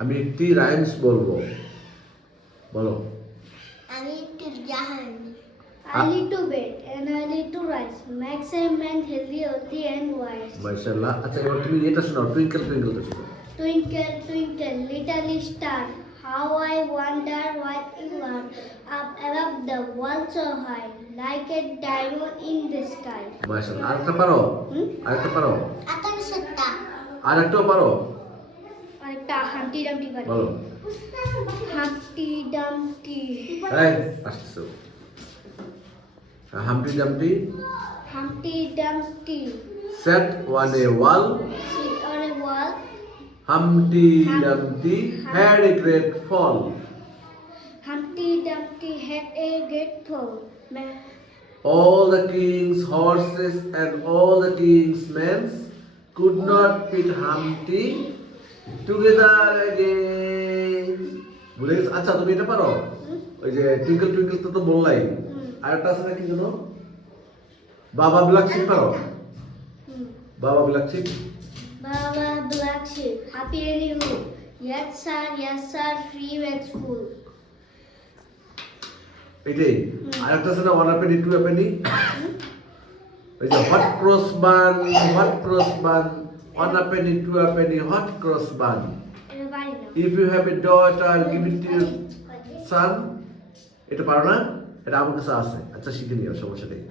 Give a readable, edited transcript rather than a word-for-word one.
আমি একটি রাইমস বলবো, বলো। আমি একটু জাহান। I need to bed and I need to rise. Makes a man healthy and wise. মাশাআল্লাহ। আচ্ছা এবার তুমি এটা শোনাও, টুইঙ্কেল টুইঙ্কেলটা শোনাও। Twinkle, twinkle, little star, how I wonder what you are, up above the world so high, like a diamond in the sky. মাশাআল্লাহ। আরেকটা পারো? আরেকটা পারো? আতর সত্তা। আরেকটাও পারো? আরেকটা হাম্পটি ডাম্পটি পারি। বলো। Humpty Dumpty. এই আসছো। Humpty Dumpty Humpty Dumpty sat on a wall. sit on a wall. Humpty Dumpty had a great fall. Humpty Dumpty had a great fall. All the king's horses and all the king's men could not put Humpty together again. ভুলে গেছো? আচ্ছা তুমি এটা পারো? ওই যে twinkle twinkle তো বললাই, আর একটা আছে না কি জানো? বাবা ব্ল্যাক শিপ পারো? Baa baa black sheep. Baba Black Sheep, happy anywho. Yes sir, free at school. এটাই। আর একটা আছে না ওয়ান আপেনি টু আপেনি? ওই যে হট ক্রস বান, ওয়ান আপেনি টু আপেনি, হট ক্রস বান। এটা পারি না। If you have a daughter, give it to your son. এটা পারো না? এটা আমার কাছে আছে। আচ্ছা শিখে নিও, সমস্যা নেই।